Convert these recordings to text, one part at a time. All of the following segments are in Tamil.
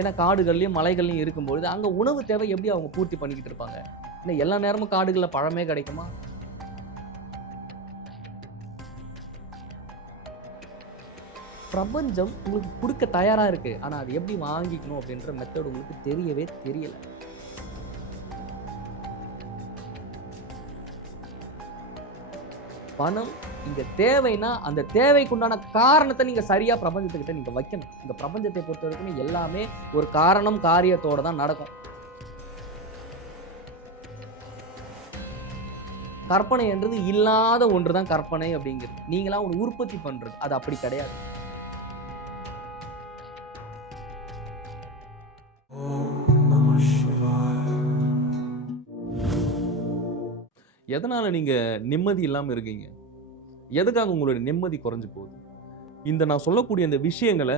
ஏன்னா காடுகள்லையும் மலைகள்லையும் இருக்கும்பொழுது அங்கே உணவு தேவை எப்படி அவங்க பூர்த்தி பண்ணிக்கிட்டு இருப்பாங்க? ஏன்னா எல்லா நேரமும் காடுகளில் பழமே கிடைக்குமா? பிரபஞ்சம் உங்களுக்கு கொடுக்க தயாராக இருக்குது, ஆனால் அது எப்படி வாங்கிக்கணும் அப்படின்ற மெத்தட் உங்களுக்கு தெரியவே தெரியல. பணம் இங்க தேவைன்னா அந்த தேவைக்குண்டான காரணத்தை நீங்க சரியா பிரபஞ்சத்துக்கிட்ட நீங்க வைக்கணும். இந்த பிரபஞ்சத்தை பொறுத்த வரைக்கும் எல்லாமே ஒரு காரணம் காரியத்தோட தான் நடக்கும். கற்பனை என்றது இல்லாத ஒன்று தான் கற்பனை அப்படிங்கிறது. நீங்களா ஒன்று உற்பத்தி பண்றது, அது அப்படி கிடையாது. எதனால நீங்க நிம்மதி இல்லாம இருக்கீங்க? எதுக்காக உங்களுடைய நிம்மதி குறைஞ்சு போகுது? இந்த நான் சொல்லக்கூடிய இந்த விஷயங்களை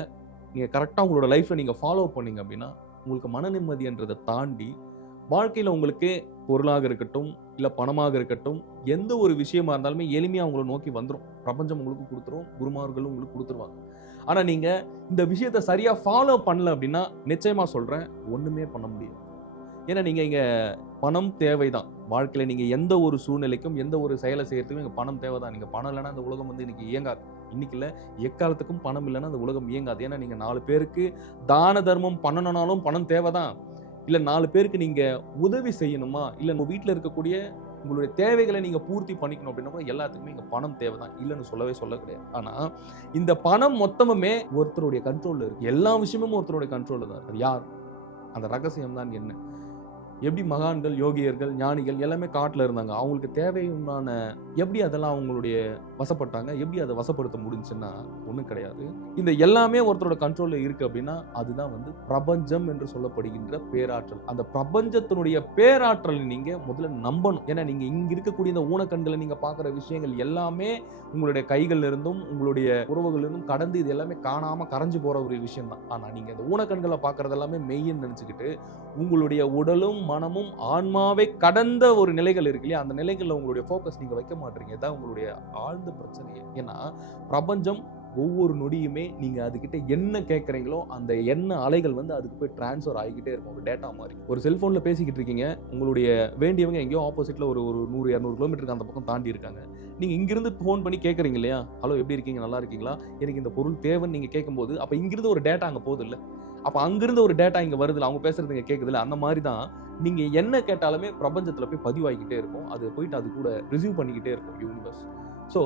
நீங்க கரெக்டா உங்களோட லைஃப்ல நீங்க ஃபாலோ பண்ணீங்க அப்படின்னா உங்களுக்கு மன நிம்மதின்றதை தாண்டி வாழ்க்கையில உங்களுக்கு பொருளாக இருக்கட்டும் இல்ல பணமாக இருக்கட்டும் எந்த ஒரு விஷயமா இருந்தாலுமே எளிமையா உங்களை நோக்கி வந்துடும். பிரபஞ்சம் உங்களுக்கு கொடுத்துரும், குருமார்களும் உங்களுக்கு கொடுத்துருவாங்க. ஆனா நீங்க இந்த விஷயத்தை சரியா ஃபாலோ பண்ணல அப்படின்னா நிச்சயமா சொல்றேன், ஒண்ணுமே பண்ண முடியாது. ஏன்னா நீங்க இங்க பணம் தேவைதான். வாழ்க்கையில நீங்க எந்த ஒரு சூழ்நிலைக்கும் எந்த ஒரு செயலை செய்யறதுக்கும் இங்க பணம் தேவைதான். நீங்க பணம் இல்லைன்னா அந்த உலகம் இன்னைக்கு இயங்காது. இன்னைக்கு இல்ல, எக்காலத்துக்கும் பணம் இல்லைன்னா அந்த உலகம் இயங்காது. ஏன்னா நீங்க 4 பேருக்கு தான தர்மம் பண்ணணும்னாலும் பணம் தேவைதான். இல்ல 4 பேருக்கு நீங்க உதவி செய்யணுமா, இல்ல உங்க வீட்டுல இருக்கக்கூடிய உங்களுடைய தேவைகளை நீங்க பூர்த்தி பண்ணிக்கணும் அப்படின்னா கூட எல்லாத்துக்குமே இங்க பணம் தேவைதான். இல்லைன்னு சொல்ல கிடையாது. ஆனா இந்த பணம் மொத்தமுமே ஒருத்தருடைய கண்ட்ரோல்ல இருக்கு. எல்லா விஷயமும் ஒருத்தருடைய கண்ட்ரோல்ல தான். அது யார்? அந்த ரகசியம் தான் என்ன? எப்படி மகான்கள், யோகியர்கள், ஞானிகள் எல்லாமே காட்டில் இருந்தாங்க. அவங்களுக்கு தேவையான எப்படி அதெல்லாம் அவங்களுடைய வசப்பட்டாங்க, எப்படி அதை வசப்படுத்த முடிஞ்சுன்னா ஒன்றும் கிடையாது. இந்த எல்லாமே ஒருத்தரோட கண்ட்ரோலில் இருக்கு அப்படின்னா அதுதான் பிரபஞ்சம் என்று சொல்லப்படுகின்ற பேராற்றல். அந்த பிரபஞ்சத்தினுடைய பேராற்றலை நீங்க முதல்ல நம்பணும். ஏன்னா நீங்க இங்க இருக்கக்கூடிய இந்த ஊனக்கண்களை நீங்க பார்க்குற விஷயங்கள் எல்லாமே உங்களுடைய கைகள்ல இருந்தும் உங்களுடைய உறவுகள் இருந்தும் கடந்து இது எல்லாமே காணாம கரைஞ்சு போற ஒரு விஷயம் தான். ஆனா நீங்க இந்த ஊனக்கண்களை பார்க்கறது எல்லாமே மெய்ன்னு நினைச்சுக்கிட்டு உங்களுடைய உடலும் மனமும் ஆன்மாவை கடந்த ஒரு நிலைகள் இருக்கு இல்லையா, அந்த நிலைகள்ல உங்களுடைய ஃபோக்கஸ் நீங்க வைக்க மாட்டீங்க. இதான் உங்களுடைய ஆழ்ந்த பிரச்சனையே. ஏன்னா பிரபஞ்சம் ஒவ்வொரு நொடியுமே நீங்க அதுக்கிட்ட என்ன கேட்குறீங்களோ அந்த எண்ண அலைகள் அதுக்கு போய் டிரான்ஸ்ஃபர் ஆகிக்கிட்டே இருக்கும், ஒரு டேட்டா மாதிரி. ஒரு செல்போன்ல பேசிக்கிட்டு இருக்கீங்க, உங்களுடைய வேண்டியவங்க எங்கேயோ ஆப்போசிட்ல ஒரு 100-200 கிலோமீட்டருக்கு அந்த பக்கம் தாண்டி இருக்காங்க. நீங்க இங்கிருந்து ஃபோன் பண்ணி கேட்குறீங்க இல்லையா, ஹலோ எப்படி இருக்கீங்க, நல்லா இருக்கீங்களா, எனக்கு இந்த பொருள் தேவைன்னு நீங்க கேட்கும்போது அப்ப இங்கிருந்து ஒரு டேட்டா அங்க போகுது இல்லை, அப்ப அங்கிருந்து ஒரு டேட்டா இங்க வருதுல, அவங்க பேசுறது இங்க கேட்குதுல. அந்த மாதிரி தான் நீங்க என்ன கேட்டாலுமே பிரபஞ்சத்துல போய் பதிவாகிக்கிட்டே இருக்கும். அது போயிட்டு அது கூட ரிசீவ் பண்ணிக்கிட்டே இருக்கும் யூனிவர்ஸ். ஸோ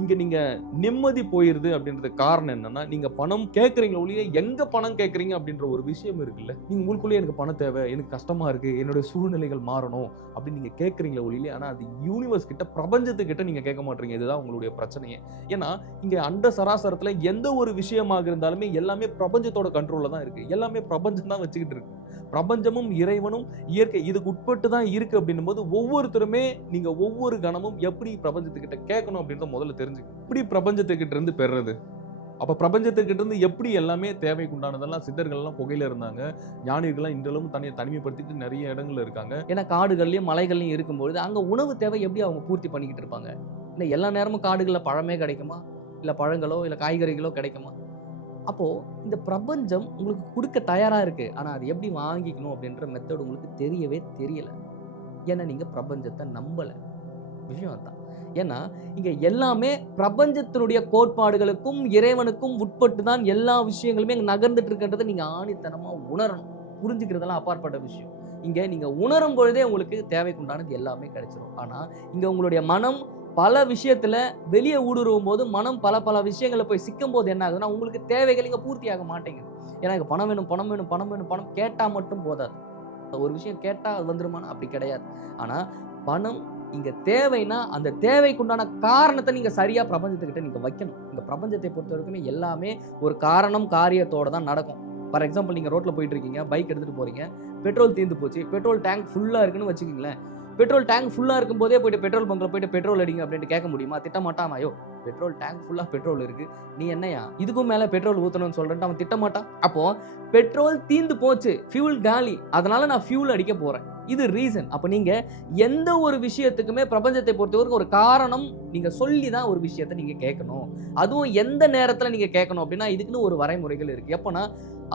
இங்க நீங்க நிம்மதி போயிருது அப்படின்றது காரணம் என்னன்னா, நீங்க பணம் கேட்கறீங்களோ ஒழிய எங்க பணம் கேட்கறீங்க அப்படின்ற ஒரு விஷயம் இருக்குல்ல. நீங்க உங்களுக்குள்ளே எனக்கு பணம் தேவை, எனக்கு கஷ்டமா இருக்கு, என்னுடைய சூழ்நிலைகள் மாறணும் அப்படின்னு நீங்க கேட்கறீங்களோ ஒழிய, ஆனா அது யூனிவர்ஸ் கிட்ட, பிரபஞ்சத்துக்கிட்ட நீங்க கேட்க மாட்டீங்க. இதுதான் உங்களுடைய பிரச்சனையே. ஏன்னா இங்க அண்ட சராசரத்துல எந்த ஒரு விஷயமாக இருந்தாலுமே எல்லாமே பிரபஞ்சத்தோட கண்ட்ரோல்ல தான் இருக்கு. எல்லாமே பிரபஞ்சம் தான் வச்சுக்கிட்டு இருக்கு. பிரபஞ்சமும் இறைவனும் இயற்கை இதுக்கு உட்பட்டு தான் இருக்கு. அப்படின்னும் போது ஒவ்வொருத்தருமே நீங்க ஒவ்வொரு கணமும் எப்படி பிரபஞ்சத்துக்கிட்ட கேட்கணும் அப்படின்றத முதல்ல தெரிஞ்சு எப்படி பிரபஞ்சத்துக்கிட்ட இருந்து பெறுறது. அப்ப பிரபஞ்சத்துக்கிட்ட இருந்து எப்படி எல்லாமே தேவைக்குண்டானதெல்லாம் சித்தர்கள் எல்லாம் புகையில இருந்தாங்க, ஞானிகள்லாம் இன்றளவும் தனிமைப்படுத்திட்டு நிறைய இடங்கள்ல இருக்காங்க. ஏன்னா காடுகள்லையும் மலைகள்லையும் இருக்கும்பொழுது அங்க உணவு தேவை எப்படி அவங்க பூர்த்தி பண்ணிக்கிட்டு இருப்பாங்க? இல்லை எல்லா நேரமும் காடுகளில் பழமே கிடைக்குமா, இல்லை பழங்களோ இல்லை காய்கறிகளோ கிடைக்குமா? அப்போ இந்த பிரபஞ்சம் உங்களுக்கு கொடுக்க தயாரா இருக்கு, ஆனா அது எப்படி வாங்கிக்கணும் அப்படின்ற மெத்தட் உங்களுக்கு தெரியவே தெரியல. ஏன்னா நீங்க பிரபஞ்சத்தை நம்பல. விஷயம் அதான். ஏன்னா இங்க எல்லாமே பிரபஞ்சத்தினுடைய கோட்பாடுகளுக்கும் இறைவனுக்கும் உட்பட்டு தான் எல்லா விஷயங்களுமே இங்க நகர்ந்துட்டு இருக்கின்றதை நீங்க ஆணித்தனமா உணரணும். புரிஞ்சுக்கிறதெல்லாம் அப்பாற்பட்ட விஷயம். இங்க நீங்க உணரும் பொழுதே உங்களுக்கு தேவைக்குண்டானது எல்லாமே கிடைச்சிடும். ஆனா இங்க உங்களுடைய மனம் பல விஷயத்துல வெளியே ஊடுருவும் போது, மனம் பல விஷயங்களை போய் சிக்கும் போது என்ன ஆகுதுன்னா உங்களுக்கு தேவைகள் இங்க பூர்த்தியாக மாட்டேங்குது. ஏன்னா எனக்கு பணம் வேணும், பணம் வேணும், பணம் வேணும், பணம் கேட்டா மட்டும் போதாது. ஒரு விஷயம் கேட்டா அது வந்துருமானா அப்படி கிடையாது. ஆனா பணம் இங்க தேவைன்னா அந்த தேவைக்குண்டான காரணத்தை நீங்க சரியா பிரபஞ்சத்துக்கிட்ட நீங்க வைக்கணும். இந்த பிரபஞ்சத்தை பொறுத்த வரைக்குமே எல்லாமே ஒரு காரணம் காரியத்தோட தான் நடக்கும். ஃபார் எக்ஸாம்பிள், நீங்க ரோட்ல போயிட்டு இருக்கீங்க, பைக் எடுத்துட்டு போறீங்க, பெட்ரோல் தீர்ந்து போச்சு, பெட்ரோல் டேங்க் ஃபுல்லா இருக்குன்னு வச்சுக்கீங்களேன். பெட்ரோல் டேங்க் ஃபுல்லா இருக்கும் போதே போயிட்டு பெட்ரோல் பங்க்ல போயிட்டு பெட்ரோல் அடிங்க அப்படின்ட்டு கேட்க முடியுமா? திட்டமாட்டான். ஐயோ பெட்ரோல் டேங்க் ஃபுல்லா பெட்ரோல் இருக்கு, நீ என்னையா இதுக்கும் மேல பெட்ரோல் ஊத்தணும்னு சொல்றேன்ட்டு அவன் திட்டமாட்டான். அப்போ பெட்ரோல் தீந்து போச்சு, ஃபியூல் காலி, அதனால நான் ஃபியூல் அடிக்க போறேன், இது ரீசன். அப்ப நீங்க எந்த ஒரு விஷயத்துக்குமே பிரபஞ்சத்தை பொறுத்தவரைக்கும் ஒரு காரணம் நீங்க சொல்லி தான் ஒரு விஷயத்தை நீங்க கேட்கணும். அதுவும் எந்த நேரத்துல நீங்க கேட்கணும் அப்படின்னா இதுக்குன்னு ஒரு வரைமுறைகள் இருக்கு. எப்பன்னா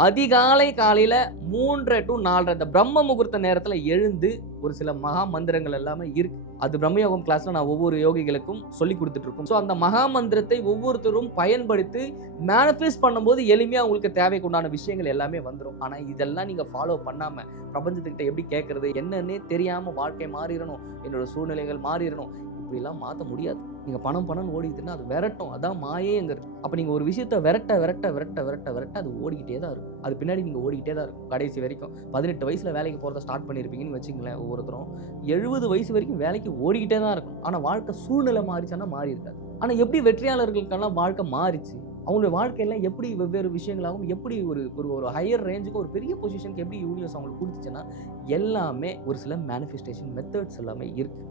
அதிகாலை காலையில 3 to 4 இந்த பிரம்ம முகூர்த்த நேரத்துல எழுந்து ஒரு சில மகா மந்திரங்கள் எல்லாமே இருக்கு. அது பிரம்மயோகம் கிளாஸ்ல நான் ஒவ்வொரு யோகிகளுக்கும் சொல்லி கொடுத்துட்டு இருக்கோம். ஸோ அந்த மகா மந்திரத்தை ஒவ்வொருத்தரும் பயன்படுத்தி மேனிஃபெஸ்ட் பண்ணும்போது எளிமையா உங்களுக்கு தேவைக்கு உண்டான விஷயங்கள் எல்லாமே வந்துடும். ஆனா இதெல்லாம் நீங்க ஃபாலோ பண்ணாம பிரபஞ்சத்துக்கிட்ட எப்படி கேட்கறது என்னன்னே தெரியாம வாழ்க்கை மாறிடணும், என்னோட சூழ்நிலைகள் மாறிடணும், இப்படிலாம் மாற்ற முடியாது. நீங்க பணம்னு ஓடிட்டுன்னா அது விரட்டும், அதான் மாயேங்கிறது. அப்ப நீங்க ஒரு விஷயத்த விரட்ட அது ஓடிக்கிட்டே தான் இருக்கும். அது பின்னாடி நீங்க ஓடிக்கிட்டே தான் இருக்கும் கடைசி வரைக்கும். 18 வயசுல வேலைக்கு போறத ஸ்டார்ட் பண்ணிருப்பீங்கன்னு வச்சுங்களேன். ஒவ்வொருத்தரும் 70 வயசு வரைக்கும் வேலைக்கு ஓடிக்கிட்டே தான் இருக்கும். ஆனா வாழ்க்கை சூழ்நிலை மாறிச்சானா மாறி இருக்காது. ஆனா எப்படி வெற்றியாளர்களுக்கெல்லாம் வாழ்க்கை மாறிச்சு, அவங்களுடைய வாழ்க்கையெல்லாம் எப்படி வெவ்வேறு விஷயங்களாகவும் எப்படி ஒரு ஒரு ஹையர் ரேஞ்சுக்கு ஒரு பெரிய பொசிஷனுக்கு எப்படி யூனிவர்ஸ் அவங்களுக்கு கொடுத்துச்சுன்னா எல்லாமே ஒரு சில மேனிஃபெஸ்டேஷன் மெத்தட்ஸ் எல்லாமே இருக்கு.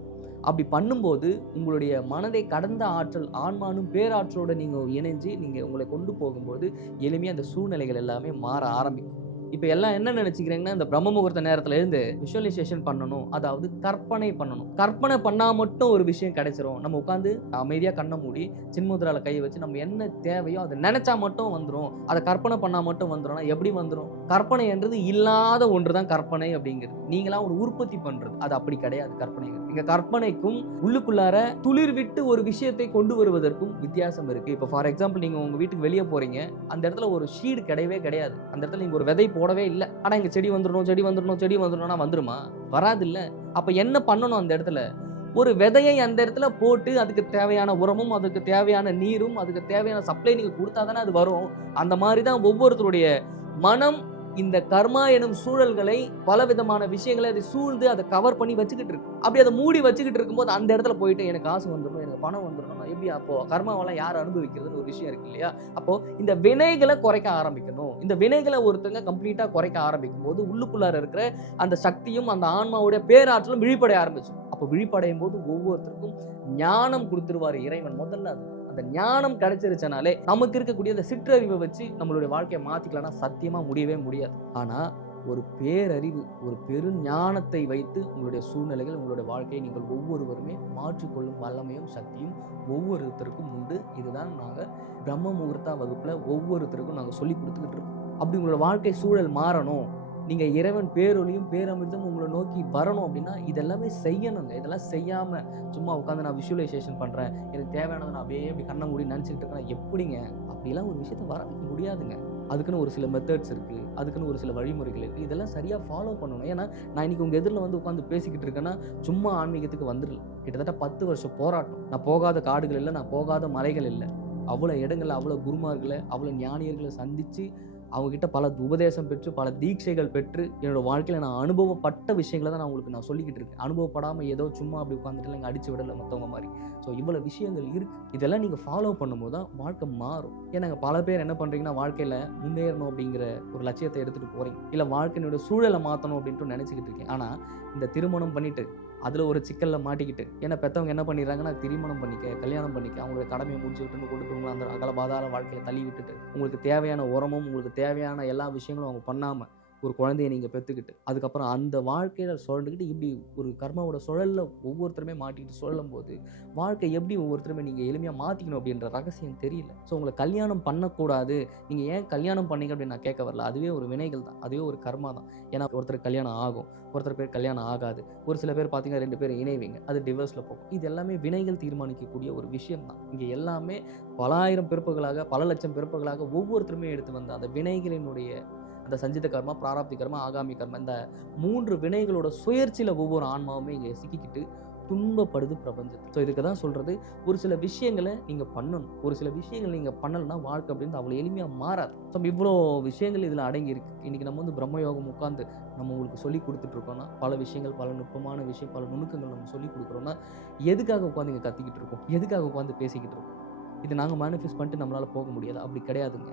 அப்படி பண்ணும்போது உங்களுடைய மனதை கடந்த ஆற்றல் ஆன்மானும் பேராற்றலோட நீங்கள் இணைஞ்சு நீங்கள் உங்களை கொண்டு போகும்போது எளிமையாக அந்த சூழ்நிலைகள் எல்லாமே மாற ஆரம்பிக்கும். இப்போ எல்லாம் என்ன நினச்சிக்கிறீங்கன்னா, இந்த பிரம்ம முகூர்த்த நேரத்தில் இருந்து விஷுவலைசேஷன் பண்ணணும், அதாவது கற்பனை பண்ணணும். கற்பனை பண்ணால் மட்டும் ஒரு விஷயம் கிடைச்சிரும். நம்ம உட்காந்து அமைதியாக கண்ணை மூடி சின்முத்ரால கையை வச்சு நம்ம என்ன தேவையோ அதை நினைச்சா மட்டும் வந்துடும், அதை கற்பனை பண்ணால் மட்டும் வந்துடும்னா எப்படி வந்துடும்? கற்பனை என்றது இல்லாத ஒன்று தான் கற்பனை அப்படிங்கிறது. நீங்களாம் ஒரு உற்பத்தி பண்ணுறது, அது அப்படி கிடையாது கற்பனை. இங்க கற்பனைக்கும் உள்ளுக்குள்ளார துளிர் விட்டு ஒரு விஷயத்தை கொண்டு வருவதற்கும் வித்தியாசம் இருக்கு. இப்போ ஃபார் எக்ஸாம்பிள் நீங்க உங்க வீட்டுக்கு வெளியே போறீங்க, அந்த இடத்துல ஒரு ஷீடு கிடையவே கிடையாது, அந்த இடத்துல நீங்க ஒரு விதை போடவே இல்லை. ஆனா இங்க செடி வந்துடணும்னா வந்துருமா? வராது இல்ல. அப்ப என்ன பண்ணணும்? அந்த இடத்துல ஒரு விதையை அந்த இடத்துல போட்டு அதுக்கு தேவையான உரமும் அதுக்கு தேவையான நீரும் அதுக்கு தேவையான சப்ளை நீங்க கொடுத்தா தானே அது வரும். அந்த மாதிரி தான் ஒவ்வொருத்தருடைய மனம் இந்த கர்மா எனும் சூழல்களை பல விதமான விஷயங்களை அதை சூழ்ந்து அதை கவர் பண்ணி வச்சுக்கிட்டு இருக்கு. அப்படி அதை மூடி வச்சுக்கிட்டு இருக்கும்போது அந்த இடத்துல போயிட்டு எனக்கு காசு வந்துடணும், எனக்கு பணம் வந்துடணும், எப்படி அப்போ கர்மாவெல்லாம் யார் அனுபவிக்கிறதுன்னு ஒரு விஷயம் இருக்கு இல்லையா? அப்போ இந்த வினைகளை குறைக்க ஆரம்பிக்கணும். இந்த வினைகளை ஒருத்தங்க கம்ப்ளீட்டா குறைக்க ஆரம்பிக்கும் போது உள்ளுக்குள்ளார இருக்கிற அந்த சக்தியும் அந்த ஆன்மாவுடைய பேராற்றலும் விழிப்படைய ஆரம்பிச்சு. அப்போ விழிப்படையும் போது ஒவ்வொருத்தருக்கும் ஞானம் கொடுத்துருவாரு இறைவன். முதல்ல அந்த ஞானம் கிடைச்சிருச்சனாலே நமக்கு இருக்கக்கூடிய அந்த சிற்றறிவை வச்சு நம்மளுடைய வாழ்க்கையை மாத்திக்கலாம்னா சத்தியமா முடியவே முடியாது. ஆனா ஒரு பேரறிவு, ஒரு பெரும் ஞானத்தை வைத்து உங்களுடைய சூழ்நிலைகள், உங்களுடைய வாழ்க்கையை நீங்கள் ஒவ்வொருவருமே மாற்றிக்கொள்ளும் வல்லமையும் சக்தியும் ஒவ்வொருத்தருக்கும் உண்டு. இதுதான் நாங்கள் பிரம்ம முகூர்த்தா வகுப்புல ஒவ்வொருத்தருக்கும் நாங்கள் சொல்லி கொடுத்துக்கிட்டு இருக்கோம். அப்படி உங்களோட வாழ்க்கை சூழல் மாறணும், நீங்க இறைவன் பேரொழியும் பேரமிர்தம் உங்களை நோக்கி வரணும் அப்படின்னா இதெல்லாமே செய்யணுங்க. இதெல்லாம் செய்யாம சும்மா உட்காந்து நான் விஷுவலைசேஷன் பண்றேன், எனக்கு தேவையானதை நான் அப்படியே அப்படி கண்ணை மூடி நினைச்சுக்கிட்டு இருக்கேன், எப்படிங்க? அப்படிலாம் ஒரு விஷயத்த வர வைக்க முடியாதுங்க. அதுக்குன்னு ஒரு சில மெத்தட்ஸ் இருக்கு, அதுக்குன்னு ஒரு சில வழிமுறைகள் இருக்கு. இதெல்லாம் சரியா ஃபாலோ பண்ணணும். ஏன்னா நான் இன்னைக்கு உங்க எதிரில் வந்து உட்காந்து பேசிக்கிட்டு இருக்கேன்னா சும்மா ஆன்மீகத்துக்கு வந்துடல. கிட்டத்தட்ட 10 வருஷம் போராட்டம். நான் போகாத காடுகள் இல்லை, நான் போகாத மலைகள் இல்லை. அவ்வளோ இடங்களை, அவ்வளோ குருமார்களை, அவ்வளோ ஞானியர்களை சந்திச்சு அவங்ககிட்ட பல உபதேசம் பெற்று பல தீட்சைகள் பெற்று என்னோட வாழ்க்கையில் நான் அனுபவப்பட்ட விஷயங்களை தான் நான் சொல்லிக்கிட்டு இருக்கேன். அனுபவப்படாமல் ஏதோ சும்மா அப்படி உட்காந்துட்டு இங்கே அடிச்சு விடலை மற்றவங்க மாதிரி. ஸோ இவ்வளோ விஷயங்கள் இருக்குது. இதெல்லாம் நீங்கள் ஃபாலோ பண்ணும்போது தான் வாழ்க்கை மாறும். ஏன்னா பல பேர் என்ன பண்ணுறீங்கன்னா, வாழ்க்கையில் முன்னேறணும் அப்படிங்கிற ஒரு லட்சியத்தை எடுத்துகிட்டு போகிறீங்க, இல்லை வாழ்க்கையினுடைய சூழலை மாற்றணும் அப்படின்ட்டு நினச்சிக்கிட்டு இருக்கேன். ஆனால் இந்த திருமணம் பண்ணிட்டு அதில் ஒரு சிக்கலில் மாட்டிக்கிட்டு, ஏன்னா பெற்றவங்க என்ன பண்ணிடுறாங்கன்னா, திருமணம் பண்ணிக்க, கல்யாணம் பண்ணிக்க, அவங்களுடைய கடமையை முடிச்சு விட்டுன்னு கொண்டு போய் அந்த அகல பாதாள வாழ்க்கையை தள்ளி விட்டுட்டு உங்களுக்கு தேவையான உரமும் உங்களுக்கு தேவையான எல்லா விஷயங்களும் அவங்க பண்ணாமல் ஒரு குழந்தையை நீங்கள் பெற்றுக்கிட்டு அதுக்கப்புறம் அந்த வாழ்க்கையில் சுழண்டுக்கிட்டு இப்படி ஒரு கர்மாவோட சுழலில் ஒவ்வொருத்தருமே மாட்டிக்கிட்டு சொல்லும் போது வாழ்க்கை எப்படி ஒவ்வொருத்தருமே நீங்கள் எளிமையாக மாற்றிக்கணும் அப்படின்ற ரகசியம் தெரியல. ஸோ உங்களை கல்யாணம் பண்ணக்கூடாது, நீங்கள் ஏன் கல்யாணம் பண்ணீங்க அப்படின்னு நான் கேட்க வரல. அதுவே ஒரு வினைகள் தான், அதுவே ஒரு கர்மா தான். ஏன்னா ஒருத்தருக்கு கல்யாணம் ஆகும், ஒருத்தர் பேர் கல்யாணம் ஆகாது, ஒரு சில பேர் பார்த்தீங்கன்னா 2 பேர் இணைவீங்க, அது டிவோர்ஸில் போகும். இது எல்லாமே வினைகள் தீர்மானிக்கக்கூடிய ஒரு விஷயம் தான். இங்கே எல்லாமே பல ஆயிரம் பிறப்புகளாக பல லட்சம் பிறப்புகளாக ஒவ்வொருத்தருமே எடுத்து வந்த அந்த வினைகளினுடைய அந்த சஞ்சித கர்மா, பிராரப்தி கர்மா, ஆகாமி கர்மா, இந்த 3 வினைகளோட சுயற்சியில் ஒவ்வொரு ஆன்மாவுமே இங்கே சிக்கிக்கிட்டு துன்பப்படுது பிரபஞ்சம். ஸோ இதுக்கு தான் சொல்கிறது, ஒரு சில விஷயங்களை நீங்கள் பண்ணணும், ஒரு சில விஷயங்கள் நீங்கள் பண்ணலைன்னா வாழ்க்கை அப்படின்னு அவ்வளோ எளிமையாக மாறாது. ஸோ இவ்வளோ விஷயங்கள் இதில் அடங்கி இருக்கு. இன்றைக்கி நம்ம வந்து பிரம்மயோகம் உட்காந்து நம்ம உங்களுக்கு சொல்லி கொடுத்துட்ருக்கோன்னா, பல விஷயங்கள், பல நுட்பமான விஷயம், பல நுணுக்கங்கள் நம்ம சொல்லி கொடுக்குறோன்னா எதுக்காக உட்காந்து இங்கே கத்திக்கிட்டு இருக்கோம், எதுக்காக உட்காந்து பேசிக்கிட்டு இருக்கோம்? இது நாங்கள் மேனிஃபெஸ்ட் பண்ணிட்டு நம்மளால் போக முடியாது, அப்படி கிடையாதுங்க.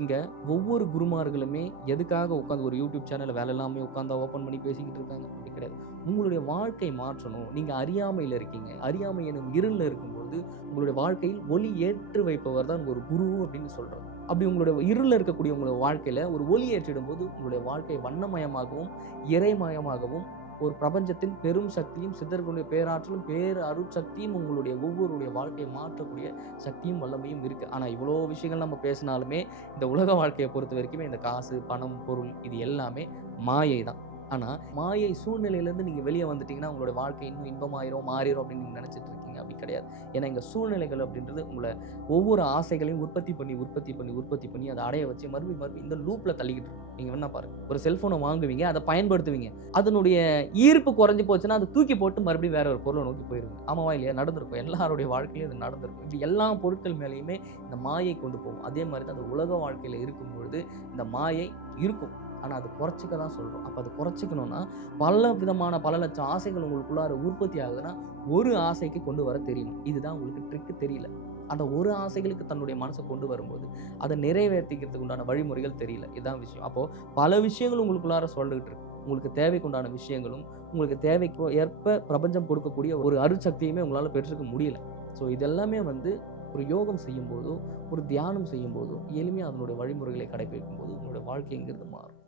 இங்கே ஒவ்வொரு குருமார்களுமே எதுக்காக உட்காந்து ஒரு யூடியூப் சேனலில் வேலை இல்லாமல் உட்காந்து ஓப்பன் பண்ணி பேசிக்கிட்டு இருக்காங்க? அப்படி கிடையாது. உங்களுடைய வாழ்க்கை மாற்றணும். நீங்கள் அறியாமையில் இருக்கீங்க, அறியாமை எனும் இருளில் இருக்கும்போது உங்களுடைய வாழ்க்கையில் ஒளி ஏற்று வைப்பவர் தான் ஒரு குரு அப்படின்னு சொல்கிறோம். அப்படி உங்களுடைய இருளில் இருக்கக்கூடிய உங்களுடைய வாழ்க்கையில் ஒரு ஒளி ஏற்றிடும் போது உங்களுடைய வாழ்க்கை வண்ணமயமாகவும் இறைமயமாகவும் ஒரு பிரபஞ்சத்தின் பெரும் சக்தியும் சித்தர்களுடைய பேராற்றலும் பேரு அருட்சக்தியும் உங்களுடைய ஒவ்வொருடைய வாழ்க்கையை மாற்றக்கூடிய சக்தியும் வல்லமையும் இருக்குது. ஆனால் இவ்வளோ விஷயங்கள் நம்ம பேசினாலுமே இந்த உலக வாழ்க்கையை பொறுத்த வரைக்குமே இந்த காசு பணம் பொருள் இது எல்லாமே மாயை தான். ஆனால் மாயை சூழ்நிலையிலேருந்து நீங்கள் வெளியே வந்துட்டீங்கன்னா உங்களோட வாழ்க்கை இன்னும் இன்பமாயிரும் மாறிடும் அப்படின்னு நீங்கள் நினச்சிட்டு இருக்கீங்க. அப்படி கிடையாது. ஏன்னா இங்கே சூழ்நிலைகள் அப்படின்றது உங்களை ஒவ்வொரு ஆசைகளையும் உற்பத்தி பண்ணி அதை அடைய வச்சு மறுபடியும் இந்த லூப்பில் தள்ளிக்கிட்டு இருக்கும். நீங்கள் வேணா பாருங்க, ஒரு செல்ஃபோனை வாங்குவீங்க, அதை பயன்படுத்துவீங்க, அதனுடைய ஈர்ப்பு குறைஞ்சி போச்சுன்னா அதை தூக்கி போட்டு மறுபடியும் வேற ஒரு பொருளை நோக்கி போயிருங்க. ஆமாவா இல்லையா? நடந்திருக்கும், எல்லாருடைய வாழ்க்கையிலும் இது நடந்திருக்கும். இப்படி எல்லா பொருட்கள் மேலேயுமே இந்த மாயை கொண்டு போகும். அதே மாதிரி தான் அந்த உலக வாழ்க்கையில் இருக்கும் பொழுது இந்த மாயை இருக்கும். ஆனால் அது குறைச்சிக்க தான் சொல்கிறோம். அப்போ அது குறைச்சிக்கணும்னா பல லட்சம் ஆசைகள் உங்களுக்குள்ளார உற்பத்தி ஆகுதுன்னா ஒரு ஆசைக்கு கொண்டு வர தெரியணும். இதுதான் உங்களுக்கு ட்ரிக்கு தெரியல. அந்த ஒரு ஆசைகளுக்கு தன்னுடைய மனசை கொண்டு வரும்போது அதை நிறைவேற்றிக்கிறதுக்கு உண்டான வழிமுறைகள் தெரியல. இதுதான் விஷயம். அப்போது பல விஷயங்கள் உங்களுக்குள்ளார சொல்லிக்கிட்டு இருக்கு. உங்களுக்கு தேவைக்குண்டான விஷயங்களும் உங்களுக்கு தேவைக்கு ஏற்ப பிரபஞ்சம் கொடுக்கக்கூடிய ஒரு அருட்சக்தியுமே உங்களால் பெற்றுக்க முடியல. ஸோ இதெல்லாமே ஒரு யோகம் செய்யும் போதோ ஒரு தியானம் செய்யும் போதோ எளிமையாக அதனுடைய வழிமுறைகளை கடைபிடிக்கும் போது உங்களுடைய வாழ்க்கைங்கிறது மாறும்.